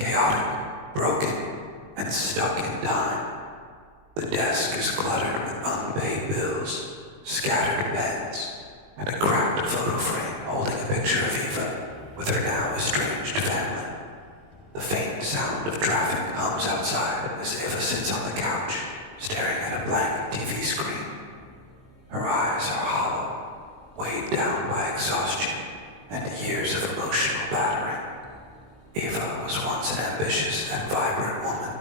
chaotic, broken, and stuck in time. The desk is cluttered with unpaid bills, scattered pens, and a cracked photo frame holding a picture of Eva with her now estranged family. The faint sound of traffic hums outside as Eva sits on the couch, staring at a blank TV screen. Her eyes are hollow, weighed down by exhaustion and years of emotional battering. Eva was once an ambitious and vibrant woman,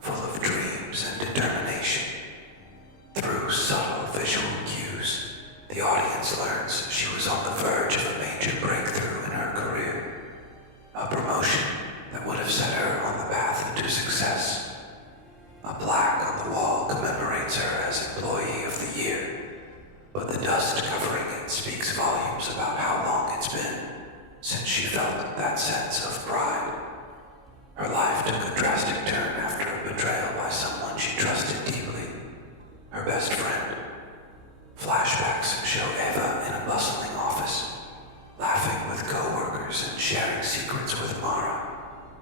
full of dreams and determination. Through subtle visual cues, the audience learns she was on the verge of a major breakthrough in her career. A promotion that would have set her on the path to success. A plaque on the wall commemorates her as Employee of the Year, but the dust covering it speaks volumes about how long it's been since she felt that sense of pride. Her life took a drastic turn after a betrayal by someone she trusted deeply, her best friend. Flashbacks show Eva in a bustling office, laughing with co-workers and sharing secrets with Mara,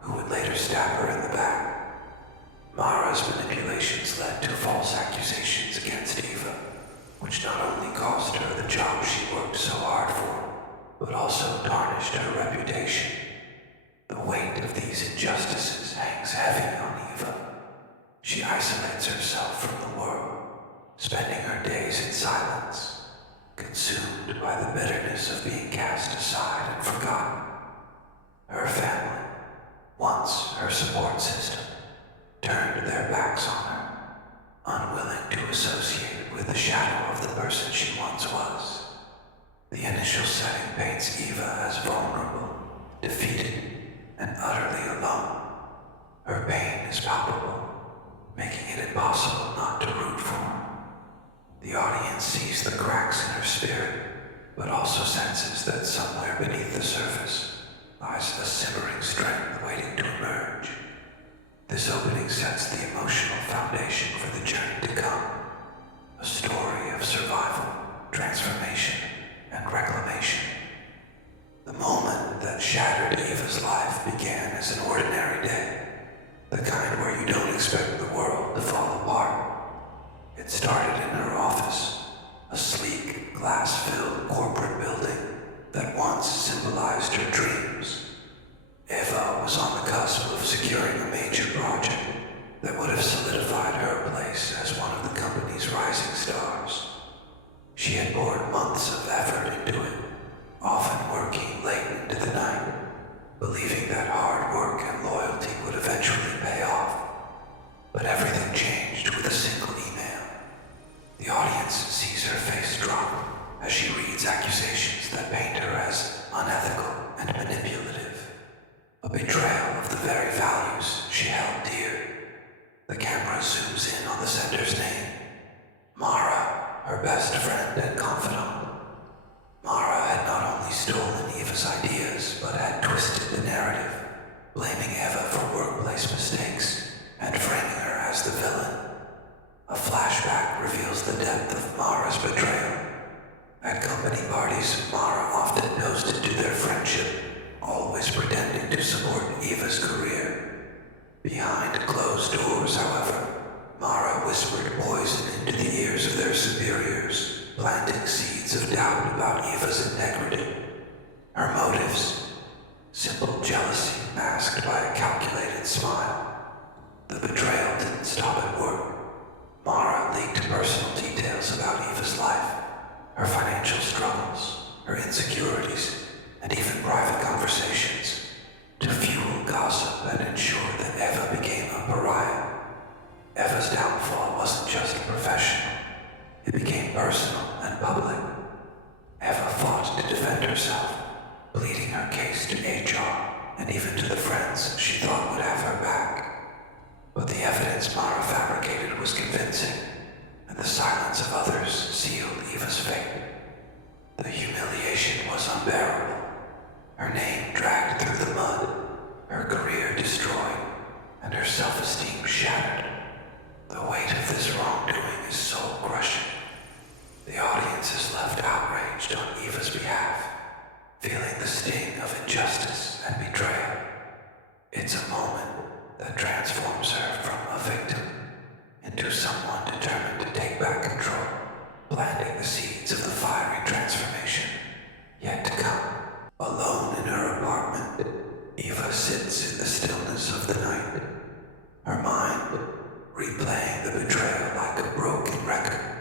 who would later stab her in the back. Mara's manipulations led to false accusations against Eva, which not only cost her the job she worked so hard for, but also tarnished her reputation. The weight of these injustices hangs heavy on Eva. She isolates herself from the world, spending her days in silence, consumed by the bitterness of being cast aside and forgotten. Her family, once her support system, turned their backs on her, unwilling to associate with the shadow of the person she once was. The initial setting paints Eva as vulnerable, defeated, and utterly alone. Her pain is palpable, making it impossible not to root for her. The audience sees the cracks in her spirit, but also senses that somewhere beneath the surface lies a simmering strength waiting to emerge. This opening sets the emotional foundation for the journey to come, a story of survival, transformation, and reclamation. The moment that shattered Eva's life began as an ordinary day, the kind where you don't expect the world to fall apart. It started in her office, a sleek, glass-filled corporate building that once symbolized her dreams. Eva was on the cusp of securing a major project that would have solidified her place as one of the company's rising stars. She had poured months of effort into it, often working late into the night, believing that hard work and loyalty would eventually pay off. But everything changed with a single email. The audience sees her face drop as she reads accusations that paint her as unethical and manipulative, a betrayal of the very values she held dear. The camera zooms in on the sender's name, Mara, her best friend and confidant. Mara had not only stolen Eva's ideas, but had twisted the narrative, blaming Eva for workplace mistakes and framing her as the villain. A flashback reveals the depth of Mara's betrayal. At company parties, Mara often toasted to their friendship, always pretending to support Eva's career. Behind closed doors, however, Mara whispered poison into the ears of their superiors, planting seeds of doubt about Eva's integrity. Her motives, simple jealousy masked by a calculated smile. The betrayal didn't stop at work. Mara leaked personal details about Eva's life, her financial struggles, her insecurities, and even private conversations, to fuel gossip and ensure that Eva became a pariah. Eva's downfall wasn't just professional, it became personal and public. Eva fought to defend herself, pleading her case to HR and even to the friends she thought would have her back. But the evidence Mara fabricated was convincing, and the silence of others sealed Eva's fate. The humiliation was unbearable. Her name dragged through the mud, her career destroyed, and her self-esteem shattered. The weight of this wrongdoing is soul-crushing. The audience is left outraged on Eva's behalf, feeling the sting of injustice and betrayal. It It's a moment that transforms her from a victim into someone determined to take back control, planting the seeds of the fiery transformation yet to come. Alone in her apartment, Eva sits in the stillness of the night, her mind replaying the betrayal like a broken record.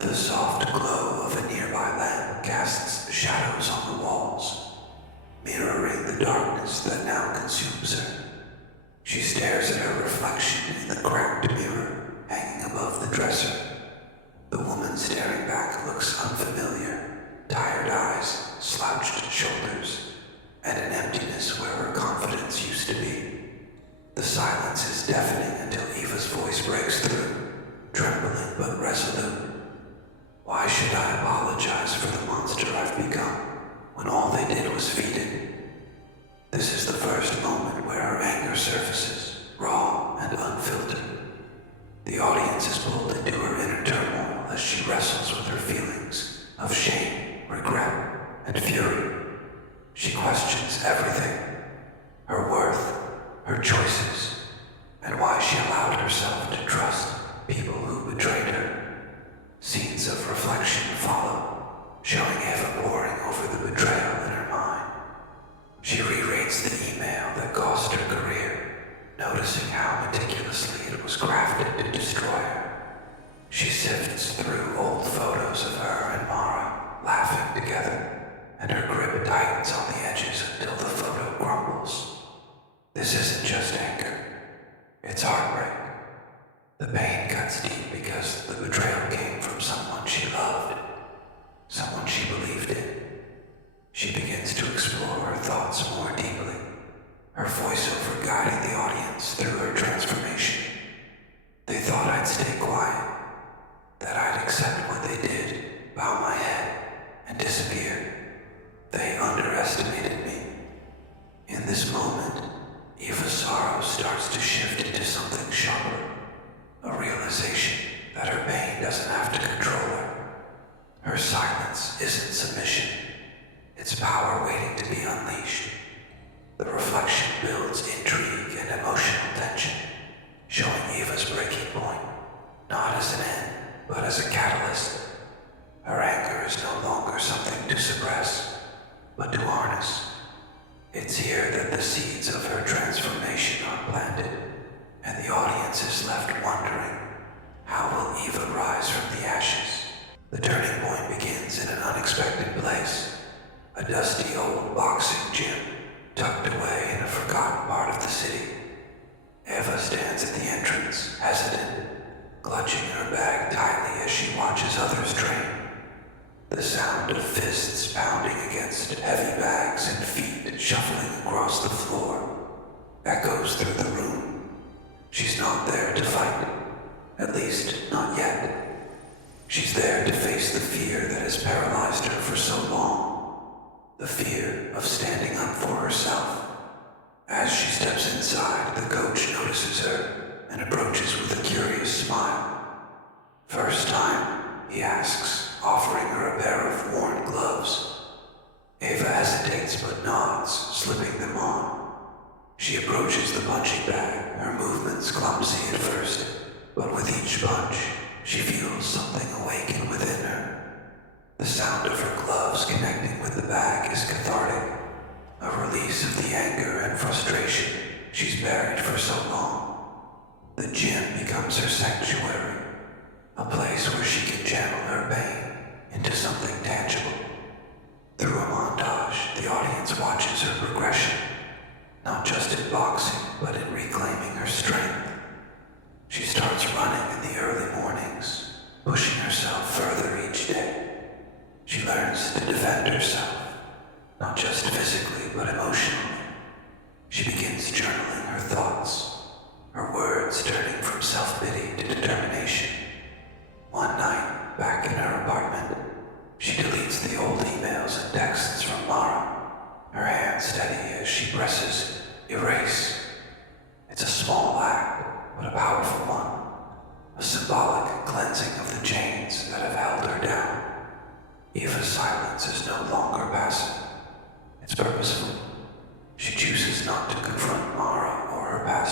The soft glow of a nearby lamp casts shadows on the walls, mirroring the darkness that now consumes her. She stares at her reflection in the cracked mirror hanging above the dresser. The woman staring back looks unfamiliar, tired eyes, slouched shoulders, and an emptiness where her confidence used to be. The silence is deafening until Eva's voice breaks through, trembling but resolute. Why should I apologize for the monster I've become when all they did was feed it? This is the first moment where her anger surfaces, raw and unfiltered. The audience is pulled into her inner turmoil as she wrestles with her feelings of shame, regret, and fury. She questions everything: her worth, her choices, and why she allowed herself to trust people who betrayed her. Scenes of reflection follow, showing Eva poring over the betrayal in her mind. She rereads the email that cost her career, noticing how meticulously it was crafted to destroy her. She sifts through old photos of her and Mara, laughing together, and her grip tightens on the edges until the photo crumbles. This isn't just anger, it's heartbreak. The pain cuts deep because the betrayal came from someone she loved, someone she believed in. She begins to explore her thoughts more deeply, her voiceover guiding the audience through her transformation. They thought I'd stay quiet, that I'd accept what they did, bow my head, and disappear. They underestimated me. In this moment, Eva's sorrow starts to shift into something sharper, a realization that her pain doesn't have to control her. Her silence isn't submission. It's power waiting to be unleashed. The reflection builds intrigue and emotional tension, showing Eva's breaking point, not as an end, but as a catalyst. Her anger is no longer something to suppress, but to harness. It's here that the seeds of her transformation are planted, and the audience is left wondering, how will Eva rise from the ashes? The turning point begins in an unexpected place. A dusty old boxing gym, tucked away in a forgotten part of the city. Eva stands at the entrance, hesitant, clutching her bag tightly as she watches others train. The sound of fists pounding against heavy bags and feet shuffling across the floor echoes through the room. She's not there to fight, at least not yet. She's there to face the fear that has paralyzed her for so long. The fear of standing up for herself. As she steps inside, the coach notices her and approaches with a curious smile. First time, he asks, offering her a pair of worn gloves. Eva hesitates but nods, slipping them on. She approaches the punching bag, her movements clumsy at first, but with each punch, she feels something awaken within her. The sound of her gloves connecting with the bag is cathartic, a release of the anger and frustration she's buried for so long. The gym becomes her sanctuary, a place where she can channel her pain into something tangible. Through a montage, the audience watches her progression, not just in boxing, but in reclaiming her strength. She starts running in the early mornings, pushing herself further each day. She learns to defend herself, not just physically, but emotionally. She begins journaling her thoughts, her words turning from self-pity to determination. One night, back in her apartment, she deletes the old emails and texts from Mara, her hand steady as she presses erase. It's a small act, but a powerful one, a symbolic cleansing of the chains that have held her down. Eva's silence is no longer passive. It's purposeful. She chooses not to confront Mara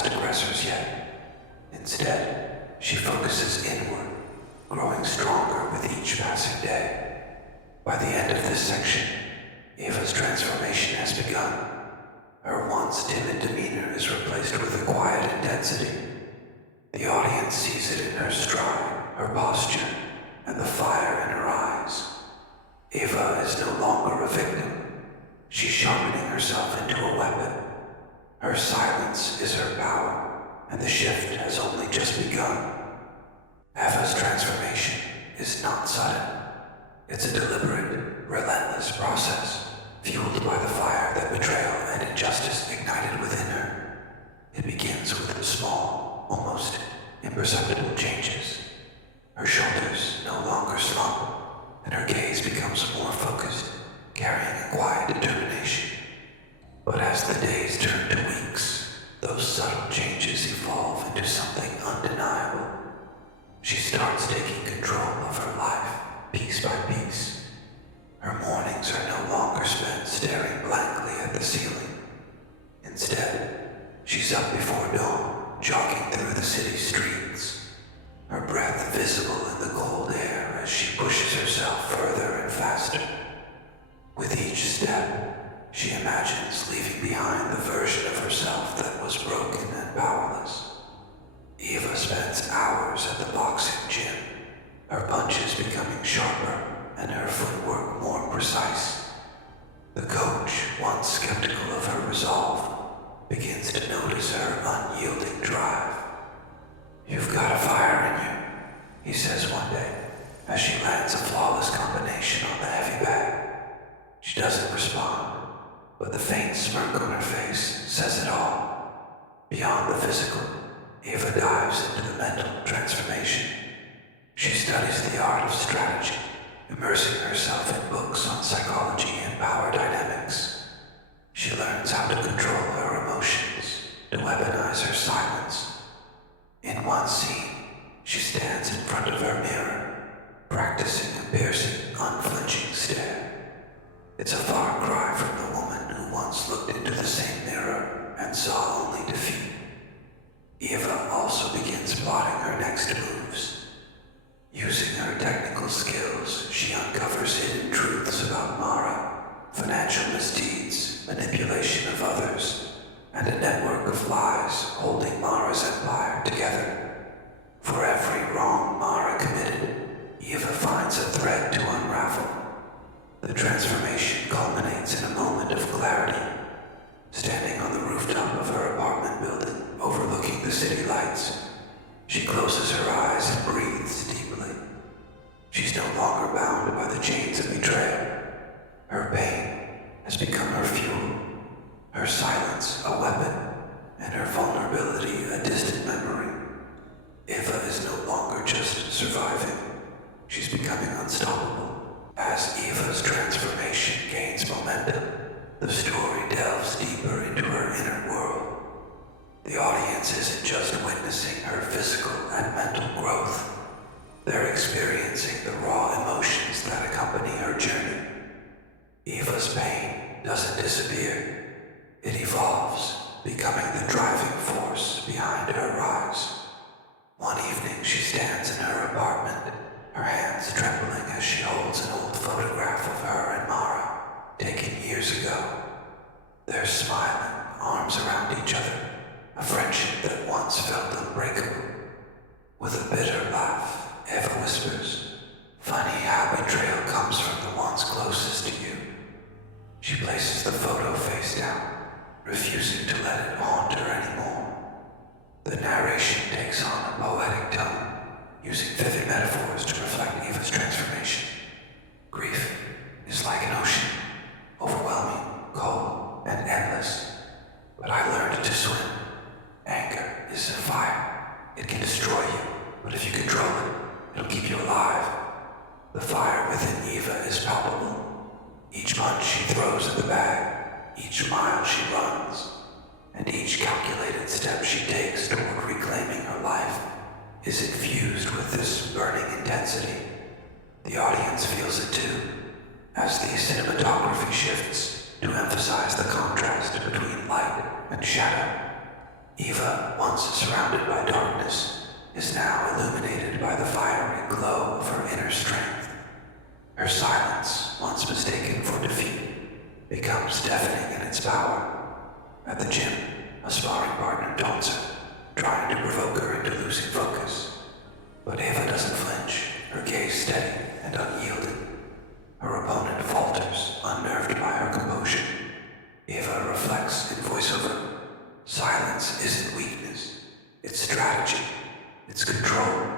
past aggressors yet. Instead, she focuses inward, growing stronger with each passing day. By the end of this section, Eva's transformation has begun. Her once timid demeanor is replaced with a quiet intensity. The audience sees it in her stride, her posture, and the fire in her eyes. Eva is no longer a victim. She's sharpening herself into a weapon. Her silence is her power, and the shift has only just begun. Eva's transformation is not sudden. It's a deliberate, relentless process, fueled by the fire that betrayal and injustice ignited within her. It begins with small, almost imperceptible changes. Her shoulders no longer slump, and her gaze becomes more focused, carrying a quiet determination. But as the days turn to weeks, those subtle changes evolve into something undeniable. She starts taking control of her life, piece by piece. Her mornings are no longer spent staring blankly at the ceiling. Instead, she's up before dawn, jogging through the city streets, her breath visible in the cold air as she pushes herself further and faster. With each step, she imagines leaving behind the version of herself that was broken and powerless. Eva spends hours at the boxing gym, her punches becoming sharper and her footwork more precise. The coach, once skeptical of her resolve, begins to notice her unyielding drive. "You've got a fire in you," he says one day, as she lands a flawless combination on the heavy bag. She doesn't respond, but the faint smirk on her face says it all. Beyond the physical, Eva dives into the mental transformation. She studies the art of strategy, immersing herself in books on psychology and power dynamics. She learns how to control her emotions, to weaponize her silence. In one scene, she stands in front of her mirror, practicing a piercing, unflinching stare. It's a far cry from the woman who once looked into the same mirror and saw only defeat. Eva also begins plotting her next moves. Using her technical skills, she uncovers hidden truths about Mara, financial misdeeds, manipulation of others, and a network of lies holding Mara's empire together. For every wrong Mara committed, Eva finds a thread to unravel. The transformation culminates in a moment of clarity. Standing on the rooftop of her apartment building, overlooking the city lights, she closes her eyes and breathes deeply. She's no longer bound by the chains of betrayal. Her pain has become her fuel, her silence a weapon, and her vulnerability a distant memory. Eva is no longer just surviving. She's becoming unstoppable. As Eva's transformation gains momentum, the story delves deeper into her inner world. The audience isn't just witnessing her physical and mental growth. They're experiencing the raw emotions that accompany her journey. Eva's pain doesn't disappear. It evolves, becoming the driving force behind her rise. One evening she stands in her apartment, her hands trembling as she holds an old photograph of her and Mara, taken years ago. They're smiling, arms around each other, a friendship that once felt unbreakable. With a bitter laugh, Eva whispers, "Funny how betrayal comes from the ones closest to you." She places the photo face down, refusing to let it haunt her anymore. The narration takes on a poetic tone, using vivid metaphors to reflect Eva's transformation. Grief is like an ocean, overwhelming, cold, and endless. But I learned to swim. Anger is a fire. It can destroy you, but if you control it, it'll keep you alive. The fire within Eva is palpable. Each punch she throws at the bag, each mile she runs, and each calculated step she takes toward reclaiming her life is infused with this burning intensity. The audience feels it too, as the cinematography shifts to emphasize the contrast between light and shadow. Eva, once surrounded by darkness, is now illuminated by the fiery glow of her inner strength. Her silence, once mistaken for defeat, becomes deafening in its power. At the gym, a sparring partner taunts her, trying to provoke her into losing focus. But Eva doesn't flinch, her gaze steady and unyielding. Her opponent falters, unnerved by her composure. Eva reflects in voiceover. Silence isn't weakness, it's strategy, it's control.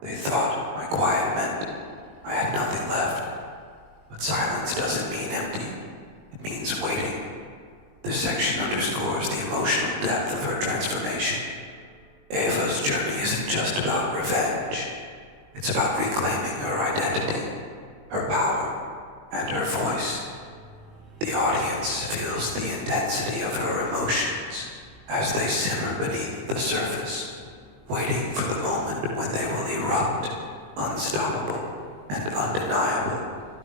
They thought my quiet meant I had nothing left. But silence doesn't mean empty, it means waiting. This section underscores the emotional depth of her transformation. Eva's journey isn't just about revenge. It's about reclaiming her identity, her power, and her voice. The audience feels the intensity of her emotions as they simmer beneath the surface, waiting for the moment when they will erupt, unstoppable and undeniable.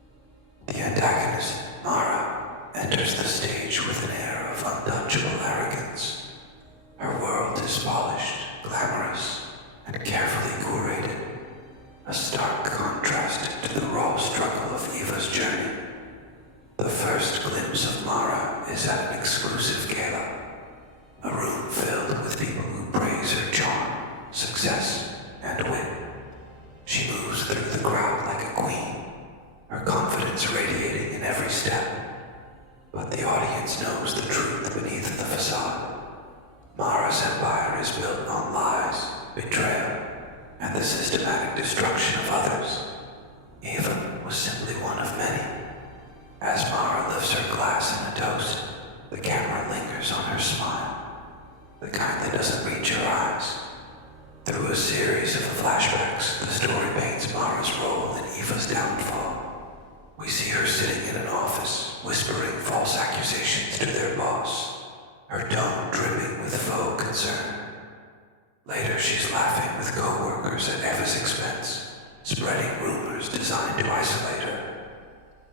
The antagonist, Mara, enters the stage with an air of untouchable arrogance. Her world is polished, glamorous, and carefully curated, a stark contrast to the raw struggle of Eva's journey. The first glimpse of Mara is at an exclusive gala, a room filled with people who praise her charm, success, and wit. She moves through the crowd like a queen, her confidence radiating in every step. But the audience knows the truth beneath the facade. Mara's empire is built on lies, betrayal, and the systematic destruction of others. Eva was simply one of many. As Mara lifts her glass in a toast, the camera lingers on her smile, the kind that doesn't reach her eyes. Through a series of flashbacks, the story paints Mara's role in Eva's downfall. We see her sitting in an office, whispering false accusations to their boss, her tone dripping with faux concern. Later, she's laughing with co-workers at Eva's expense, spreading rumors designed to isolate her.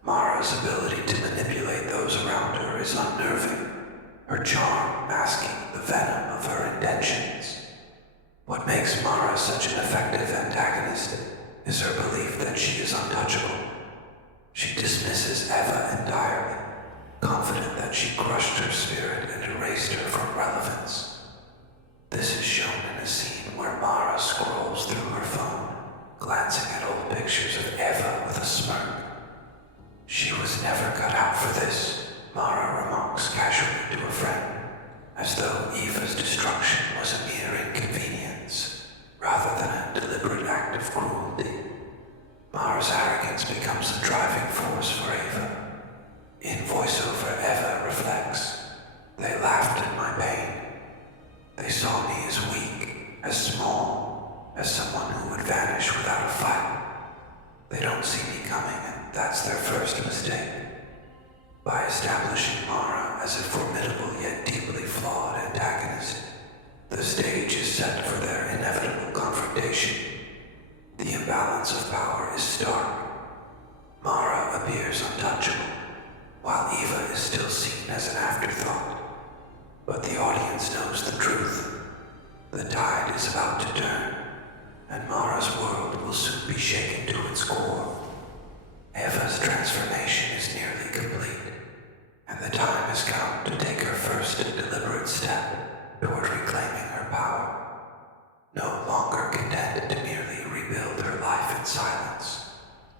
Mara's ability to manipulate those around her is unnerving, her charm masking the venom of her intentions. What makes Mara such an effective antagonist is her belief that she is untouchable. She dismisses Eva entirely, confident that she crushed her spirit and erased her from relevance. This is shown in a scene where Mara scrolls through her phone, glancing at old pictures of Eva with a smirk. She was never cut out for this, Mara remarks casually to a friend, as though Eva's destruction was a mere inconvenience, rather than a deliberate act of cruelty. Mara's arrogance becomes the driving force for Eva. In voiceover, Eva reflects, "They laughed at my pain. They saw me as weak, as small, as someone who would vanish without a fight. They don't see me coming, and that's their first mistake." By establishing Mara as a formidable yet deeply flawed antagonist, the stage is set for their inevitable confrontation. The imbalance of power is stark. Mara appears untouchable, while Eva is still seen as an afterthought. But the audience knows the truth. The tide is about to turn, and Mara's world will soon be shaken to its core. Eva's transformation is nearly complete, and the time has come to take her first deliberate step toward reclaiming her power. No longer content to merely rebuild her life in silence,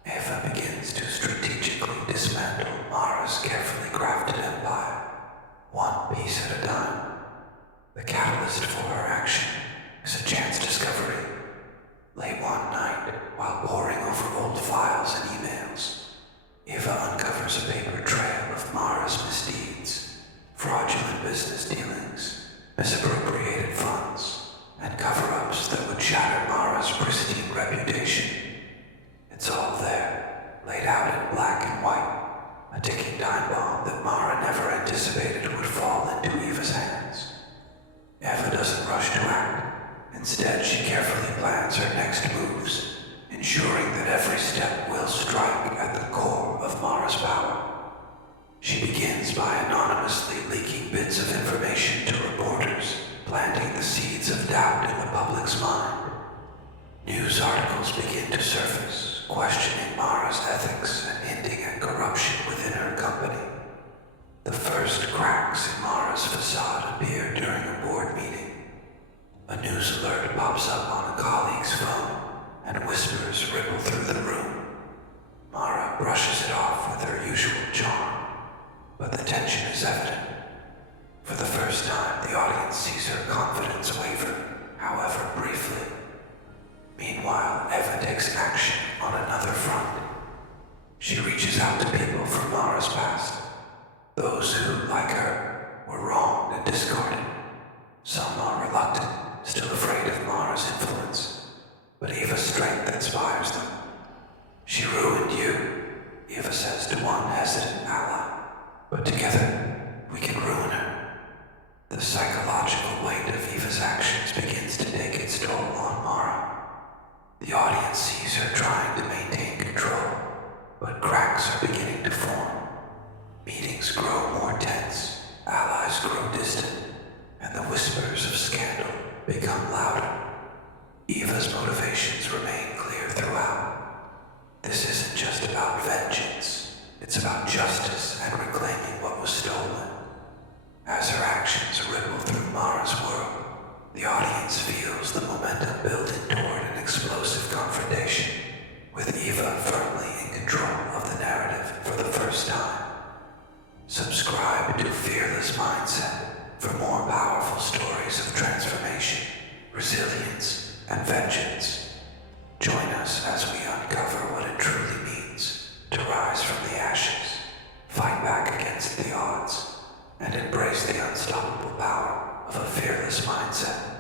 Eva begins to strategically dismantle Mara's carefully crafted empire, one piece at a time. The catalyst for her action is a chance discovery. Late one night, while poring over old files and emails, Eva uncovers a paper trail of Mara's misdeeds, fraudulent business dealings, misappropriated funds, and cover-ups that would shatter Mara's pristine reputation. It's all there, laid out in black and white, a ticking time bomb that Mara never anticipated would fall into Eva's hands. Eva doesn't rush to act. Instead, she carefully plans her next moves, ensuring that every step will strike at the core of Mara's power. She begins by anonymously leaking bits of information to reporters, planning News articles begin to surface, questioning Mara's ethics and hinting at corruption within her company. The first cracks in Mara's facade appear during a board meeting. A news alert pops up on a colleague's phone, and whispers ripple through the room. Mara brushes it off with her usual charm, but the tension is evident. For the first time, the audience sees her confidence waver, however briefly. Meanwhile, Eva takes action on another front. She reaches out to people from Mara's past, those who, like her, were wronged and discarded. Some are reluctant, still afraid of Mara's influence, but Eva's strength inspires them. She ruined you, Eva says to one hesitant ally, but together we can ruin her. The psychological weight of Eva's actions begins to take its toll on Mara. The audience sees her trying to maintain control, but cracks are beginning to form. Meetings grow more tense, allies grow distant, and the whispers of scandal become louder. Eva's motivations remain clear throughout. This isn't just about vengeance, it's about justice and reclaiming what was stolen. As her actions ripple through Mara's world, the audience feels the momentum building toward an explosive confrontation, with Eva firmly in control of the narrative for the first time. Subscribe to Fearless Mindset for more powerful stories of transformation, resilience, and vengeance. Join us as we uncover what it truly means to rise from the ashes, fight back against the odds, and embrace the unstoppable power of a fearless mindset.